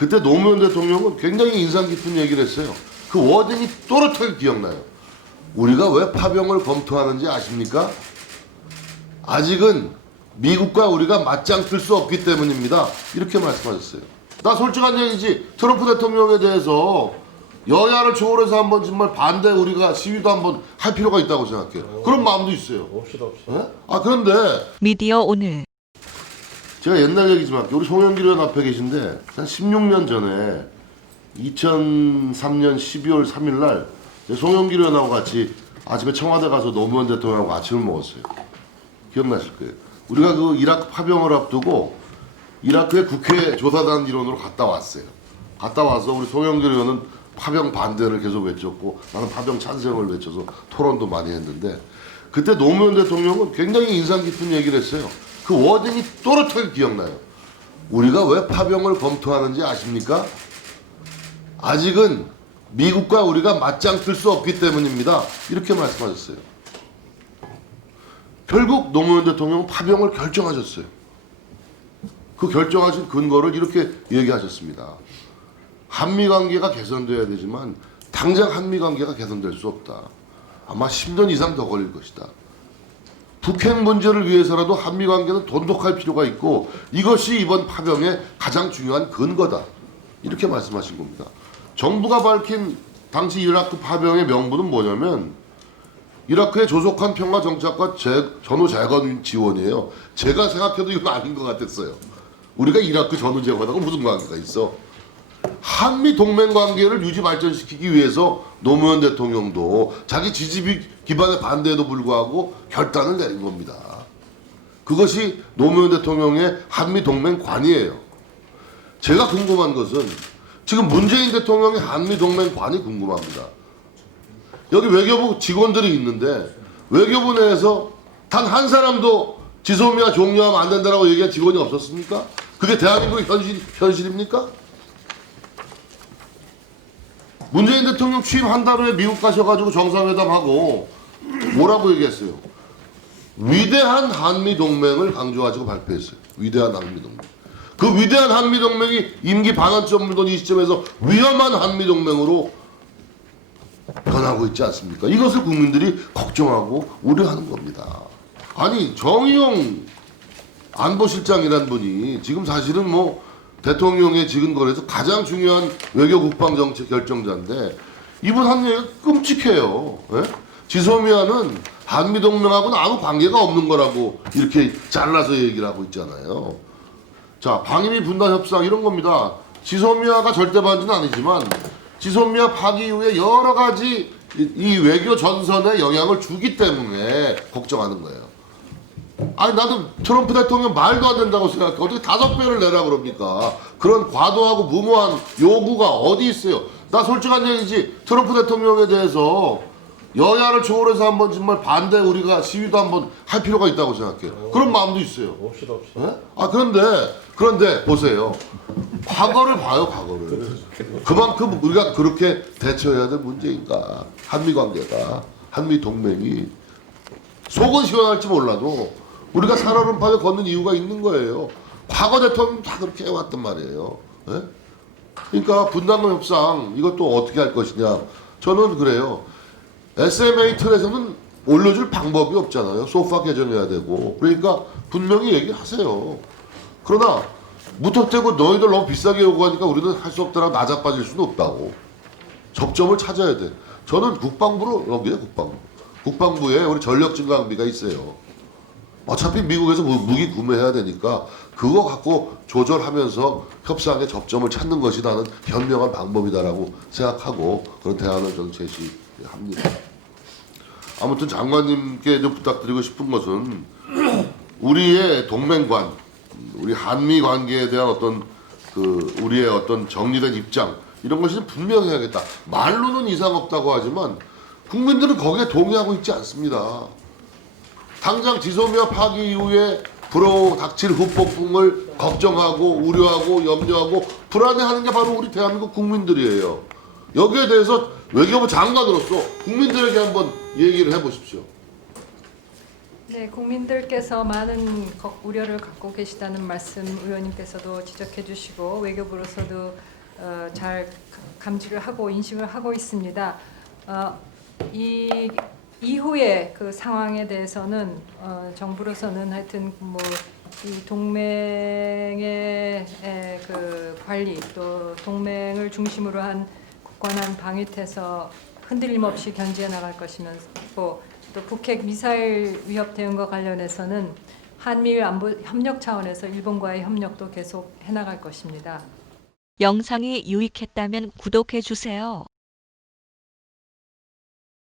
그때 노무현 대통령은 굉장히 인상 깊은 얘기를 했어요. 그 워딩이 또렷하게 기억나요. 우리가 왜 파병을 검토하는지 아십니까? 아직은 미국과 우리가 맞짱 뜰 수 없기 때문입니다. 이렇게 말씀하셨어요. 나 솔직한 얘기지, 트럼프 대통령에 대해서 여야를 초월해서 한번 정말 반대 우리가 시위도 한번 할 필요가 있다고 생각해요. 그런 마음도 있어요. 옵시다. 예? 그런데 미디어 오늘 제가 옛날 얘기지만 우리 송영길 의원 앞에 계신데 한 16년 전에 2003년 12월 3일 날 송영길 의원하고 같이 아침에 청와대 가서 노무현 대통령하고 아침을 먹었어요. 기억나실 거예요. 우리가 그 이라크 파병을 앞두고 이라크의 국회 조사단 일원으로 갔다 왔어요. 갔다 와서 우리 송영길 의원은 파병 반대를 계속 외쳤고 나는 파병 찬성을 외쳐서 토론도 많이 했는데 그때 노무현 대통령은 굉장히 인상 깊은 얘기를 했어요. 그 워딩이 또렷하게 기억나요. 우리가 왜 파병을 검토하는지 아십니까? 아직은 미국과 우리가 맞짱 뜰 수 없기 때문입니다. 이렇게 말씀하셨어요. 결국 노무현 대통령은 파병을 결정하셨어요. 그 결정하신 근거를 이렇게 얘기하셨습니다. 한미관계가 개선돼야 되지만 당장 한미관계가 개선될 수 없다. 아마 10년 이상 더 걸릴 것이다. 북핵 문제를 위해서라도 한미관계는 돈독할 필요가 있고 이것이 이번 파병의 가장 중요한 근거다. 이렇게 말씀하신 겁니다. 정부가 밝힌 당시 이라크 파병의 명분은 뭐냐면 이라크의 조속한 평화 정착과 전후 재건 지원이에요. 제가 생각해도 이건 아닌 것 같았어요. 우리가 이라크 전후 재건하고 무슨 관계가 있어? 한미 동맹 관계를 유지 발전시키기 위해서 노무현 대통령도 자기 지지 기반의 반대에도 불구하고 결단을 내린 겁니다. 그것이 노무현 대통령의 한미 동맹 관이에요. 제가 궁금한 것은 지금 문재인 대통령의 한미 동맹 관이 궁금합니다. 여기 외교부 직원들이 있는데 외교부 내에서 단 한 사람도 지소미아 종료하면 안 된다라고 얘기한 직원이 없었습니까? 그게 대한민국의 현실입니까? 문재인 대통령 취임 한 달 후에 미국 가셔가지고 정상회담하고 뭐라고 얘기했어요? 위대한 한미동맹을 강조하시고 발표했어요. 위대한 한미동맹. 그 위대한 한미동맹이 임기 반환점 물던 이 시점에서 위험한 한미동맹으로 변하고 있지 않습니까? 이것을 국민들이 걱정하고 우려하는 겁니다. 아니 정의용 안보실장이란 분이 지금 사실은 뭐 대통령의 지근거리에서 가장 중요한 외교 국방 정책 결정자인데 이분 한 얘기가 끔찍해요. 예? 지소미아는 한미동맹하고는 아무 관계가 없는 거라고 이렇게 잘라서 얘기를 하고 있잖아요. 자, 방위비 분담 협상 이런 겁니다. 지소미아가 절대 반지는 아니지만 지소미아 파기 이후에 여러 가지 이 외교 전선에 영향을 주기 때문에 걱정하는 거예요. 아니 나도 트럼프 대통령 말도 안 된다고 생각해. 어떻게 5배를 내라 그럽니까? 그런 과도하고 무모한 요구가 어디 있어요? 나 솔직한 얘기지, 트럼프 대통령에 대해서 여야를 초월해서 한번 정말 반대 우리가 시위도 한번 할 필요가 있다고 생각해요. 그런 마음도 있어요. 옵시다. 예? 그런데 보세요. 과거를 봐요, 과거를. 그만큼 우리가 그렇게 대처해야 될 문제인가? 한미 관계가, 한미 동맹이 속은 시원할지 몰라도 우리가 살얼음판에 걷는 이유가 있는 거예요. 과거 대통령 다 그렇게 해왔단 말이에요. 예? 그러니까 분담금 협상 이것도 어떻게 할 것이냐. 저는 그래요. SMA 틀에서는 올려줄 방법이 없잖아요. 소파 개정해야 되고. 그러니까 분명히 얘기하세요. 그러나 무턱대고 너희들 너무 비싸게 요구하니까 우리는 할 수 없다라고 나자빠질 수는 없다고. 접점을 찾아야 돼. 저는 국방부로 넘겨요. 국방부에 우리 전력 증강비가 있어요. 어차피 미국에서 무기 구매해야 되니까 그거 갖고 조절하면서 협상의 접점을 찾는 것이 나는 현명한 방법이다라고 생각하고 그런 대안을 저는 제시합니다. 아무튼 장관님께 좀 부탁드리고 싶은 것은 우리의 동맹관, 우리 한미 관계에 대한 어떤 그 우리의 어떤 정리된 입장 이런 것이 분명해야겠다. 말로는 이상 없다고 하지만 국민들은 거기에 동의하고 있지 않습니다. 당장 지소미아 파기 이후에 불어닥칠 후폭풍을 걱정하고 우려하고 염려하고 불안해하는 게 바로 우리 대한민국 국민들이에요. 여기에 대해서 외교부 장관으로서 국민들에게 한번 얘기를 해보십시오. 네, 국민들께서 많은 우려를 갖고 계시다는 말씀 의원님께서도 지적해 주시고 외교부로서도 잘 감지를 하고 인식을 하고 있습니다. 이 이후의 그 상황에 대해서는 정부로서는 하여튼 이 동맹의 그 관리 또 동맹을 중심으로 한 굳건한 방위태서 흔들림 없이 견지해 나갈 것이면서 또 북핵 미사일 위협 대응과 관련해서는 한미일 안보 협력 차원에서 일본과의 협력도 계속 해나갈 것입니다. 영상이 유익했다면 구독해 주세요.